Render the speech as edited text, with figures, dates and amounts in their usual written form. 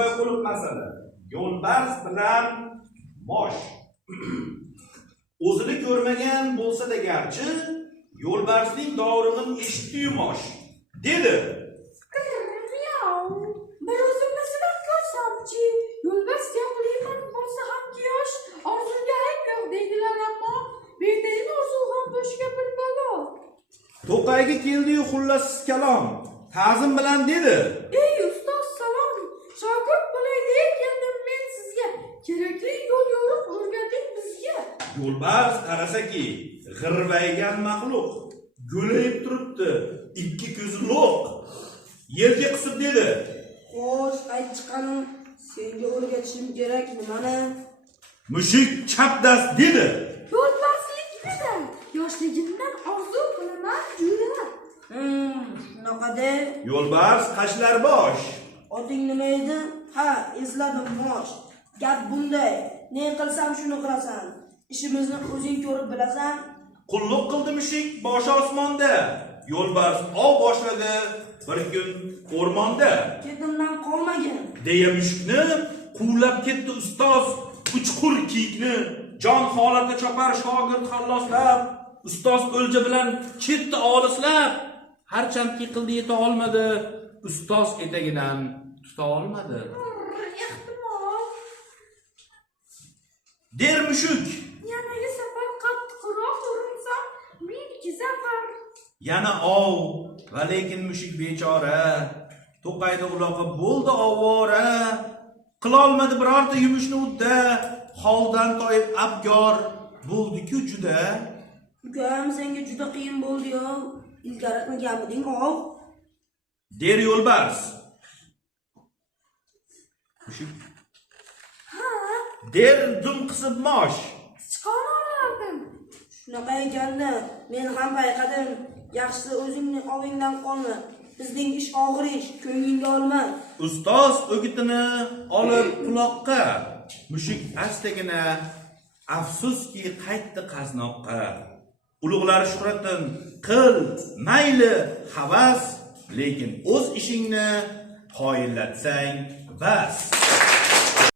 bunday qilib masala. Yo'lbars bilan mosh. O'zini ko'rmagan bo'lsa-da garchi, yo'lbarsning dovrug'ini eshitdi-yu mosh. Dedi. Bir o'zimni sinab ko'rsam-chi, yo'lbars yo'qliman bo'lsa ham yosh, orzumga ayb yo'q deydilar, ammo berdaymi orzu ham boshqa bir balo. To'qayga keldi-yu xullas kalom. Ta'zim bilan dedi. Ey ustoz, salom. Shogird bo'lay deya keldim men sizga. Kerakli yo'l yo'riq o'rgating bizga. Yo'lbars qarasaki, g'irvaygan maxluq, go'layib turibdi, ikki ko'zi lo'q. Yerga qisib dedi. Xo'sh, ayt chiqanim, senga o'rgatishim kerak nimani? Mushuk chapdas dedi. Yo'lbarslikda yoshligimdan orzu qilaman juda. Shunaqada. Yo'lbars qashlar bosh. Oting nima edi? Ha, esladim mosh. Gap bunday. Ne qilsam shuni qilasan. Ishimizni o'zing ko'rib bilasan. Qulluq qildi mushuk boshi osmonda. Yo'lbars ov boshladi bir kun o'rmonda. Ketimdan qolmagin. Deya mushukni quvlab ketdi ustoz uchqur kiyikni. Jon holatda chopar shogird xalloslab. Ustoz o'lja bilan ketdi olislab. Harchandki qildi yeta olmadi. Ustoz etagidan tuta olmadi. Ehtimol. Der mushuk. Yanagi safar qattiqroq urinsam, meniki zafar. Yana ov, va lekin mushuk bechora. To'qayda uloqi bo'ldi ovora. Qilolmadi birorta yumushni udda. Holdan toyib abgor bo'ldi-ku juda. Ukam, senga juda qiyin bo'ldi-yo. Ilgari qilganmiding ov? Der yo'lbars. Mushuk. Ha, Der dum qisib mosh. sichqon olardim. Shunaqa ekanda, men ham payqadim. Yaxshisi o'zingni ovingdan qolma. Bizning ish og'ir ish, ko'nglingga olma. Ustoz o'gitini olib quloqqa. Mushuk astagina afsuski qaytdi qaznoqqa. Ulug'lar shuhratin qil, mayli, havas, lekin o'z ishingni qoyillatsang bas.